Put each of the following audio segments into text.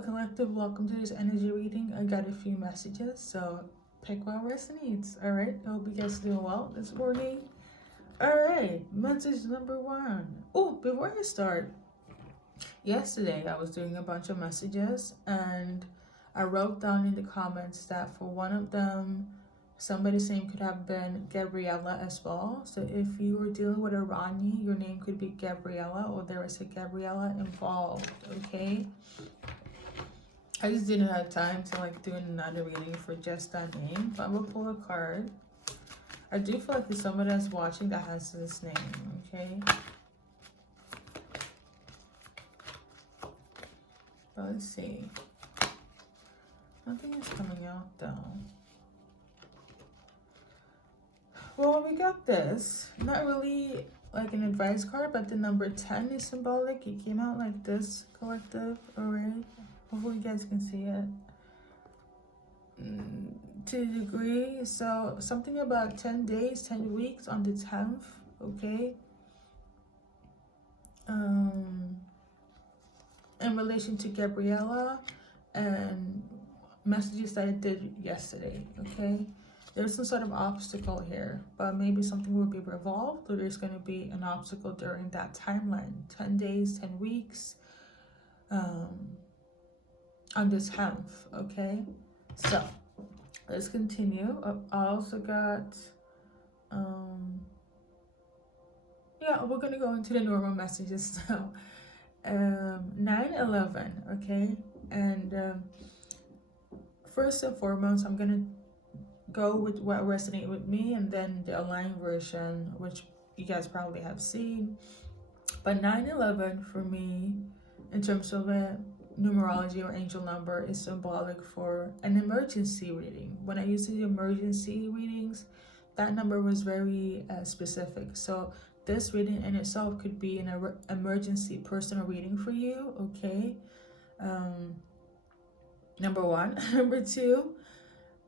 Collective, welcome to this energy reading. I got a few messages, so pick what resonates. All right, I hope you guys doing well this morning. All right, message number 1. Oh, before I start, yesterday I was doing a bunch of messages and I wrote down in the comments that for one of them, somebody's name could have been Gabriella as well. So if you were dealing with a Rani, your name could be Gabriella, or there is a Gabriella involved, okay? I just didn't have time to do another reading for just that name, but I'm gonna pull a card. I do feel like there's somebody that's watching that has this name, okay? But let's see. Nothing is coming out though. Well, we got this. Not really like an advice card, but the number 10 is symbolic. It came out like this, collective, alright? Hopefully you guys can see it to a degree. So something about 10 days, 10 weeks on the 10th, okay? In relation to Gabriella and messages that I did yesterday, okay? There's some sort of obstacle here, but maybe something will be resolved, or there's going to be an obstacle during that timeline. 10 days, 10 weeks, on this 10th, okay? So let's continue. I also got we're gonna go into the normal messages now. 9/11, okay? And first and foremost, I'm gonna go with what resonates with me, and then the aligned version, which you guys probably have seen. But 9/11 for me, in terms of a numerology or angel number, is symbolic for an emergency reading. When I used to do emergency readings, that number was very specific. So this reading in itself could be an emergency personal reading for you, okay? Number 1. Number 2,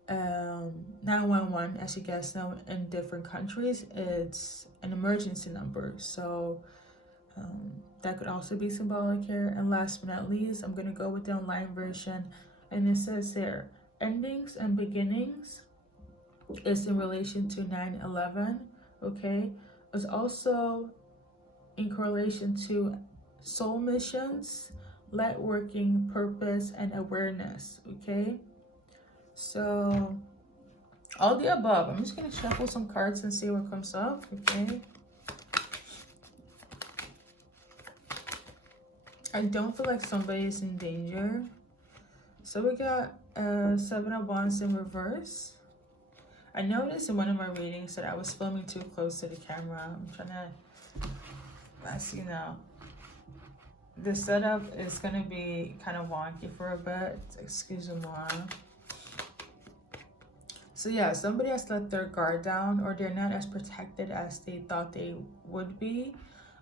911, as you guys know, in different countries, it's an emergency number. So that could also be symbolic here. And last but not least, I'm going to go with the online version. And it says here, endings and beginnings is in relation to 9/11, okay? It's also in correlation to soul missions, light working, purpose, and awareness, okay? So all the above. I'm just going to shuffle some cards and see what comes up, okay? I don't feel like somebody is in danger. So we got 7 of Wands in reverse. I noticed in one of my readings that I was filming too close to the camera. I'm trying to, as you know, the setup is going to be kind of wonky for a bit. Excuse me. So yeah, somebody has let their guard down, or they're not as protected as they thought they would be,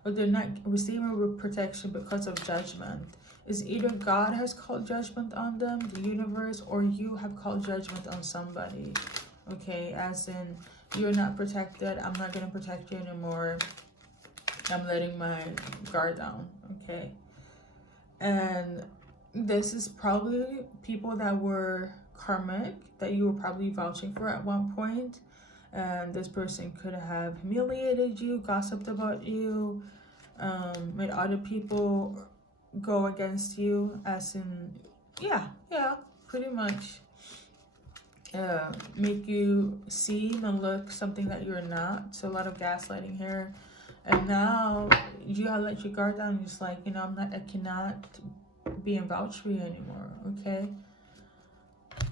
or they're not receiving protection because of judgment. It's either God has called judgment on them, the universe, or you have called judgment on somebody. Okay, as in, you're not protected, I'm not going to protect you anymore, I'm letting my guard down, okay? And this is probably people that were karmic, that you were probably vouching for at one point. And this person could have humiliated you, gossiped about you, made other people go against you, as in, yeah, pretty much make you seem and look something that you're not. So a lot of gaslighting here. And now you have let your guard down. You're just like, you know, I cannot be in vouch for you anymore, okay?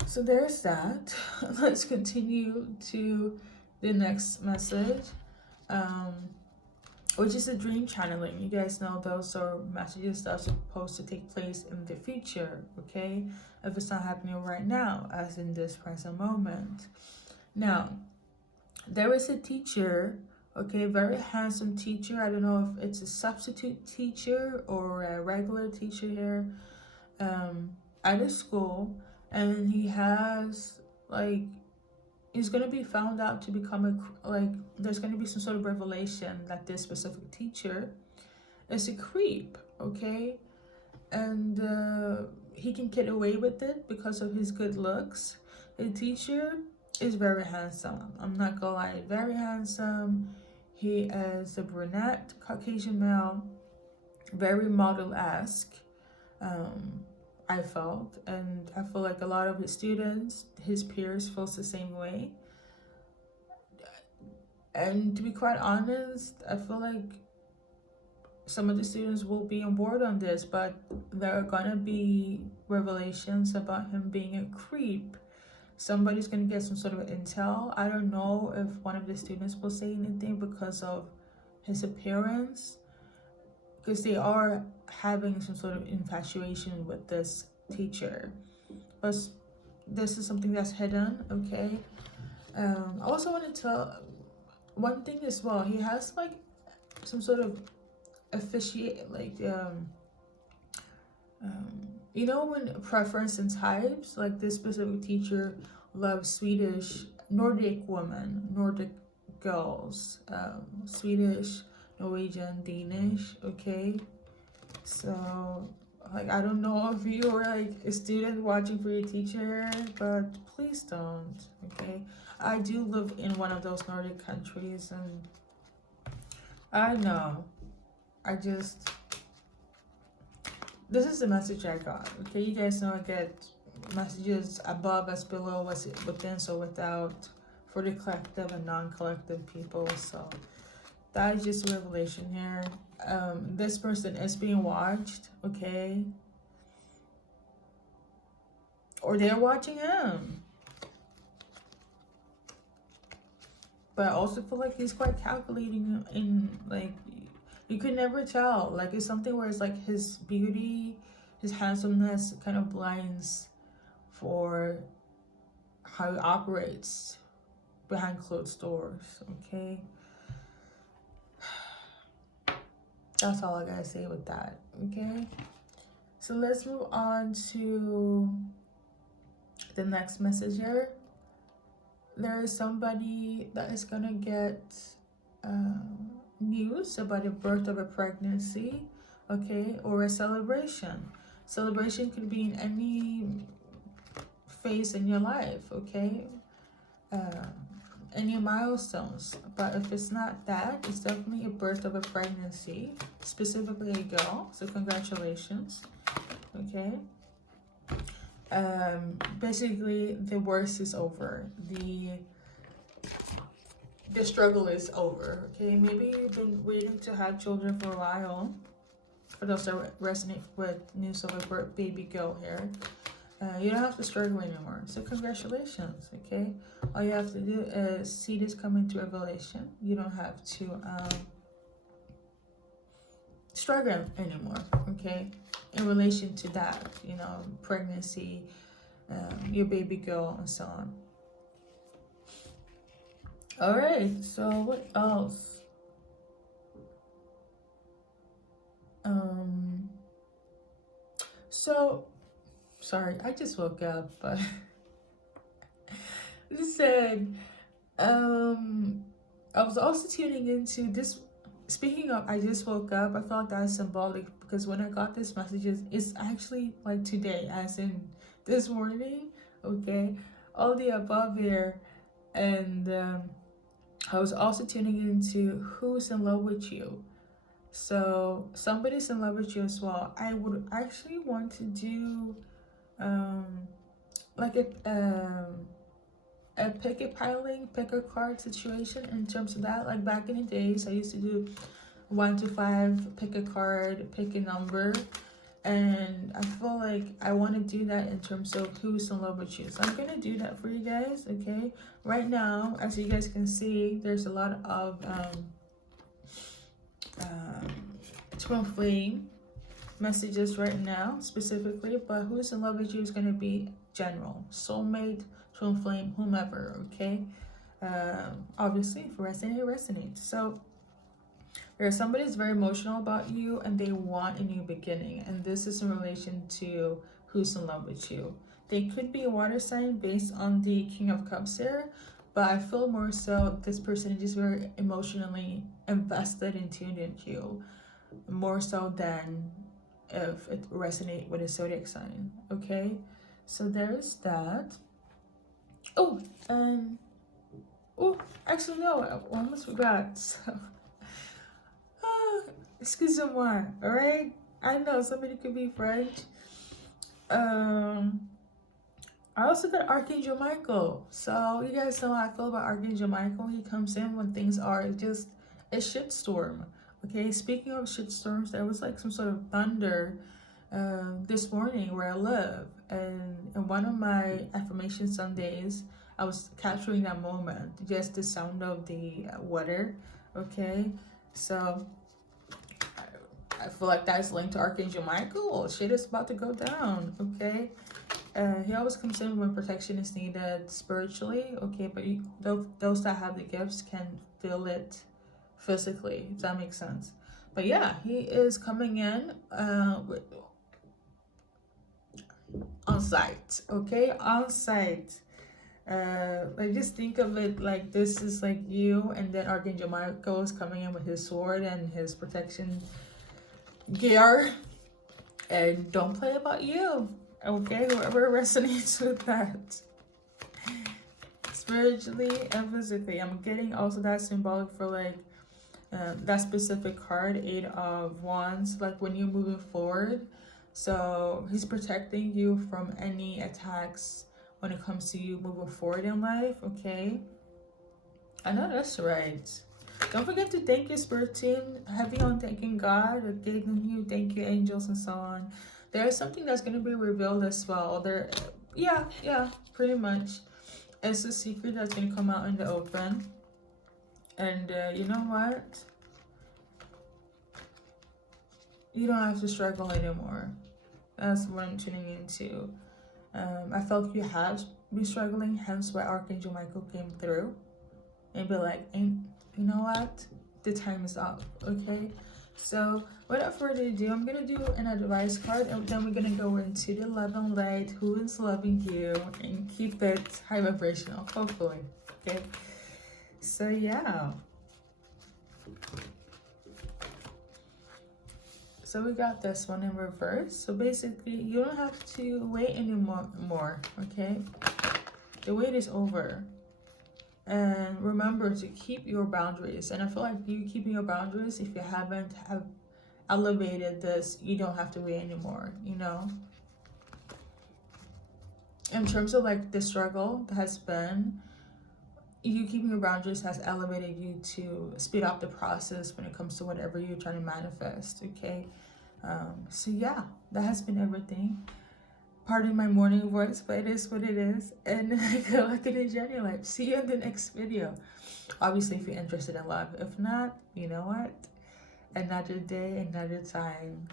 So there's that. Let's continue to the next message, which is a dream channeling. You guys know those are messages that are supposed to take place in the future, okay? If it's not happening right now, as in this present moment. Now, there is a teacher, okay, very handsome teacher. I don't know if it's a substitute teacher or a regular teacher here, at a school, and he has he's going to be found out to become there's going to be some sort of revelation that this specific teacher is a creep, okay? And he can get away with it because of his good looks. The teacher is very handsome. I'm not gonna lie, very handsome. He is a brunette, Caucasian male, very model-esque. I felt, and I feel like a lot of his students, his peers, feels the same way. And to be quite honest, I feel like some of the students will be on board on this, but there are gonna be revelations about him being a creep. Somebody's gonna get some sort of intel. I don't know if one of the students will say anything because of his appearance, because they are having some sort of infatuation with this teacher. But this is something that's hidden, okay? I also want to tell one thing as well. He has like some sort of officiate, like you know, when preference and types, like this specific teacher loves Swedish, Nordic women, Nordic girls, Swedish, Norwegian, Danish, okay? So, like, I don't know if you are like a student watching for your teacher, but please don't, okay? I do live in one of those Nordic countries, and I know, this is the message I got, okay? You guys know I get messages above as below, what's within, so without, for the collective and non-collective people, so that is just a revelation here. This person is being watched, okay? Or they're watching him. But I also feel like he's quite calculating in, like, you could never tell. Like, it's something where it's like his beauty, his handsomeness kind of blinds for how he operates behind closed doors, okay? That's all I gotta say with that, okay? So let's move on to the next message here. There is somebody that is gonna get news about the birth of a pregnancy, okay, or a celebration. Celebration could be in any phase in your life, okay? Any milestones, but if it's not that, it's definitely a birth of a pregnancy, specifically a girl, so congratulations, okay? Basically the worst is over, the struggle is over, okay? Maybe you've been waiting to have children for a while, for those that resonate with news of a baby girl here. You don't have to struggle anymore, so congratulations, okay? All you have to do is see this come into revelation. You don't have to struggle anymore, okay? In relation to that, you know, pregnancy, your baby girl, and so on. All right, so what else? So, sorry, I just woke up, but listen, I was also tuning into this. Speaking of, I just woke up. I felt that symbolic because when I got this messages, it's actually like today, as in this morning. Okay, all the above here, and I was also tuning into who's in love with you. So somebody's in love with you as well. I would actually want to do like a pick a card situation in terms of that. Like back in the days, I used to do 1 to 5, pick a card, pick a number, and I feel like I want to do that in terms of who's in love with you. So I'm gonna do that for you guys, okay? Right now, as you guys can see, there's a lot of twin flame messages right now specifically, but who's in love with you is going to be general, soulmate, twin flame, whomever, okay? Obviously, if resonates. So there's somebody that's very emotional about you and they want a new beginning, and this is in relation to who's in love with you. They could be a water sign based on the King of Cups here, but I feel more so this person is just very emotionally invested and tuned into you, more so than if it resonates with a zodiac sign. Okay, so there's that. Oh, and oh, actually no, I almost forgot. So, excusez-moi. All right, I know somebody could be French. I also got Archangel Michael. So you guys know how I feel about Archangel Michael. He comes in when things are just a shitstorm. Okay, speaking of shitstorms, there was like some sort of thunder this morning where I live. And in one of my affirmation Sundays, I was capturing that moment, just the sound of the water. Okay, so I feel like that's linked to Archangel Michael. Oh, shit is about to go down. Okay. He always comes in when protection is needed spiritually, okay, but those that have the gifts can feel it physically, if that makes sense. But yeah, he is coming in on site, okay, on site. Like just think of it like this is like you, and then Archangel Michael is coming in with his sword and his protection gear, and don't play about you. Okay, whoever resonates with that. Spiritually and physically. I'm getting also that symbolic for like that specific card, 8 of Wands, like when you're moving forward. So he's protecting you from any attacks when it comes to you moving forward in life, okay? I know that's right. Don't forget to thank your spirit team. Heavy on thanking God, thanking you, thank you, angels, and so on. There's something that's going to be revealed as well. Yeah, pretty much. It's a secret that's going to come out in the open. And you know what? You don't have to struggle anymore. That's what I'm tuning into. I felt you have been struggling, hence why Archangel Michael came through. And be like, you know what? The time is up, okay? So without further ado, I'm gonna do an advice card, and then we're gonna go into the love and light, who is loving you, and keep it high vibrational, hopefully. Okay, so yeah, so we got this one in reverse. So basically you don't have to wait anymore. Okay, the wait is over. And remember to keep your boundaries. And I feel like you keeping your boundaries, if you haven't have elevated this, you don't have to wait anymore, you know? In terms of like the struggle that has been, you keeping your boundaries has elevated you to speed up the process when it comes to whatever you're trying to manifest, okay? So yeah, that has been everything. Pardon my morning voice, but it is what it is. And good luck in your life. See you in the next video. Obviously, if you're interested in love. If not, you know what? Another day, another time.